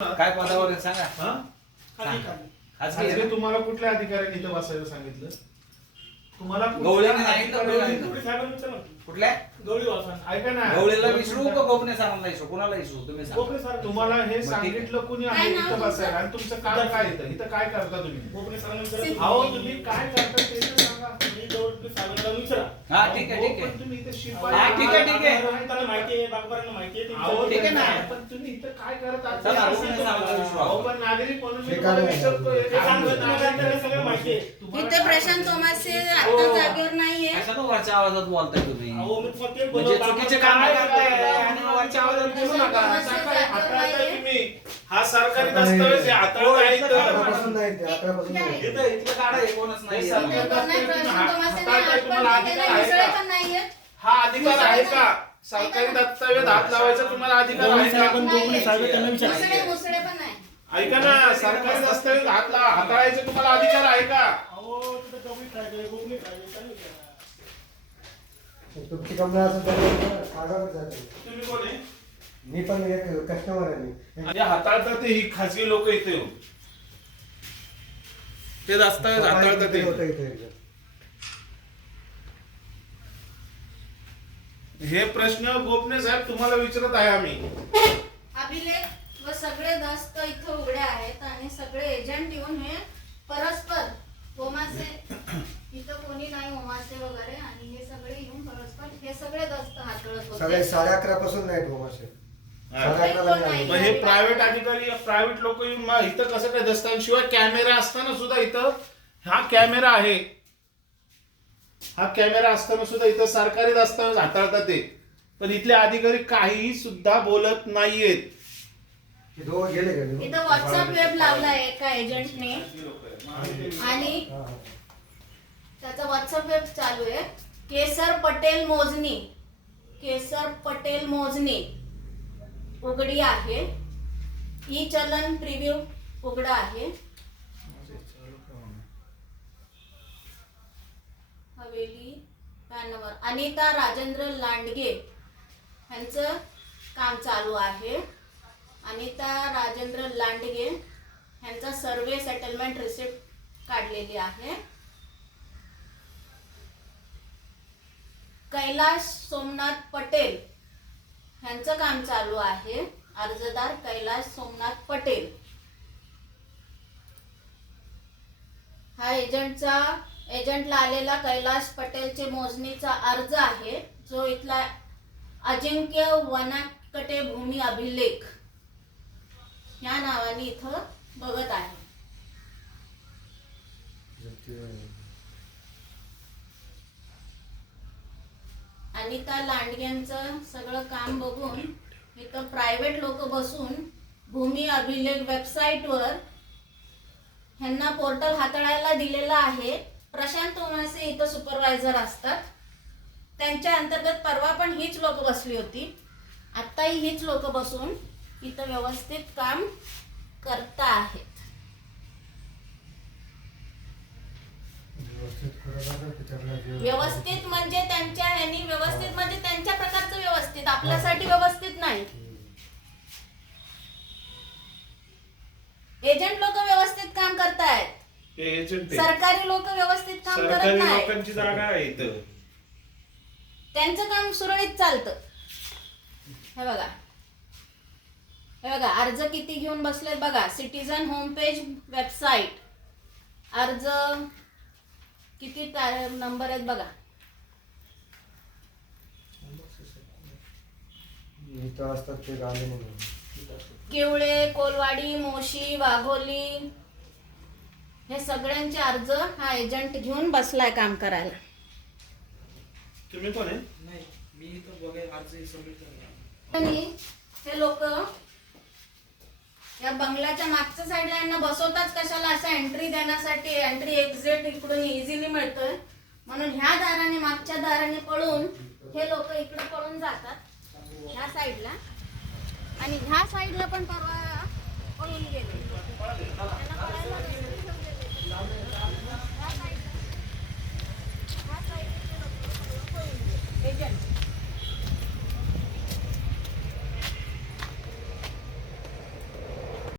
काय पदावर आहे सांगा. खाजगी तुम्हाला कुठल्या अधिकाऱ्यांनी इथं बसायला सांगितलं? तुम्हाला गवळीने सांगितलं. कुठल्या ऐका ना, गवळीला विसरू का गोपने सरांना विसरू कोणाला विसरू तुम्ही सांगा. तुम्हाला हे सांगितलं कुणी आहे इथं बसायला आणि तुमचं काम काय इथं इथं काय करता तुम्ही? अहो तुम्ही काय करता ते तर सांगा. हा ठीक आहे ठीक आहे. तुम्ही इथं हा शिपाई ठीक आहे ठीक आहे. अहो, ठीक आहे ना. पण तुम्ही इथं काय करत आहात? चला, आपण सांगा विसरू. अहो, पण नागरिक म्हणून मी तुम्हाला विचारतोय. इथे प्रशांत तोमासे आता जागेवर नाहीये. कशाला वरच्या आवाजात बोलताय तुम्ही? म्हणजे चुकीचे काम करताय आणि वरच्या आवाजात बोलू नका. हाताळताय तुम्ही. हा सरकारी दस्तावेज आहे, हाताळता आहे इथं. इथं इथलं काढा हे कोणच नाही. हे सरकारी इथे कोण नाही, दस्तावेज तुम्ही प्रशांत तोमासे नाही, हाताळताय, तुम्हाला आठवण अधिकार केलेले आहे दुसरे का? पण नाहीये. हा अधिकार आहे का? सरकारी दस्तावेज हात लावायचा तुम्हाला अधिकार आहे का? मुसळे पण नाही. ऐका ना, सरकारी दस्तावेज हाताळायचे तुम्हाला अधिकार आहे का? तुमची कंपनी असं तर तुम्ही कोण आहे? मी पण एक कस्टमर आहे मी. आणि हाताळतात ते ही खासगी लोक इथे येऊन ते दस्तावेज हाताळतात ते. होतं इथे एकदा. हे प्रश्न गोपने साहेब तुम्हाला विचारत आहे आम्ही. अभिलेख व सगळे दस्त इथे उघडे आहेत आणि सगळे एजंट येऊन हे परस्पर ओमासे इथं कोणी नाही ओमासे वगैरे आणि हे सगळे येऊन परस्पर हे सगळे दस्त हाताळत सगळे होते. 11:30 पासून नाही ठोमाशे. हा. 11:30 नाही. मग हे प्रायव्हेट अधिकारी प्रायव्हेट लोक येऊन मग इथं कसं काय दस्तावेज शिवाय कॅमेरा असताना सुद्धा इथं हा कॅमेरा आहे. हा कॅमेरा असताना सुद्धा इथं सरकारी दस्तावेज हाताळतात ते. पण इथले अधिकारी काहीही सुद्धा बोलत नाहीयेत. हे दोघं गेले का निघून? इथं व्हॉट्सअप वेब लावलाय एका एजंटने आणि हा, हा. त्याचा व्हॉट्सअप वेब चालू आहे. केसर पटेल मोजणी उघडी आहे. ई चलन प्रिव्ह्यू उघडा आहे. हवेली पॅन नंबर अनिता राजेंद्र लांडगे यांचं काम चालू आहे. अनिता राजेंद्र लांडगे यांचा सर्वे सेटलमेंट रिसिप्ट काढलेली आहे. कैलाश सोमनाथ पटेल यांचं काम चालू आहे. अर्जदार कैलाश सोमनाथ पटेल. हा एजंटला आलेला कैलाश पटेलचे मोजणीचा अर्ज आहे जो इथला अजिंक्य वनाकटे भूमी अभिलेख या नावाने इथं बघत आहे. अनिता लांडग्यांचं सगळं काम बघून इथं प्रायव्हेट लोक बसून भूमी अभिलेख वेबसाईटवर ह्यांना पोर्टल हाताळायला दिलेला आहे. प्रशांत तोमासे इथं सुपरवायझर असतात. त्यांच्या अंतर्गत परवा पण हीच लोक बसली होती. आत्ताही हीच लोक बसून इथं व्यवस्थित काम करता आहेत. व्यवस्थित म्हणजे त्यांच्या ह्यांनी व्यवस्थित म्हणजे त्यांच्या प्रकारचं व्यवस्थित, आपल्यासाठी व्यवस्थित नाही. एजंट लोक व्यवस्थित काम करतायत. सरकारी लोक व्यवस्थित काम करत नाही. लोकांची जागा आहे इथं. त्यांचं काम सुरळीत चालतं. हे बघा अर्ज किती घेऊन बसलेत बघा. सिटीजन होम पेज वेबसाईट अर्ज किती नंबर आहेत बघा. इथं असतात ते गाणे नाही. किवळे, कोलवाडी, मोशी, वाघोली हे सगळ्यांचे अर्ज हा एजंट घेऊन बसलाय काम करायला. तुम्ही कोण आहे? नाही मी इथं बघाय अर्ज सबमिट आणि हे लोक या बंगल्याच्या मागच्या साईडला यांना बसवताच कशाला, असं एंट्री देण्यासाठी. एंट्री एक्झिट इकडून इझिली मिळतोय म्हणून ह्या दाराने मागच्या दाराने पळून हे लोक इकडे पळून जातात ह्या साईडला. आणि ह्या साईडला पण परवा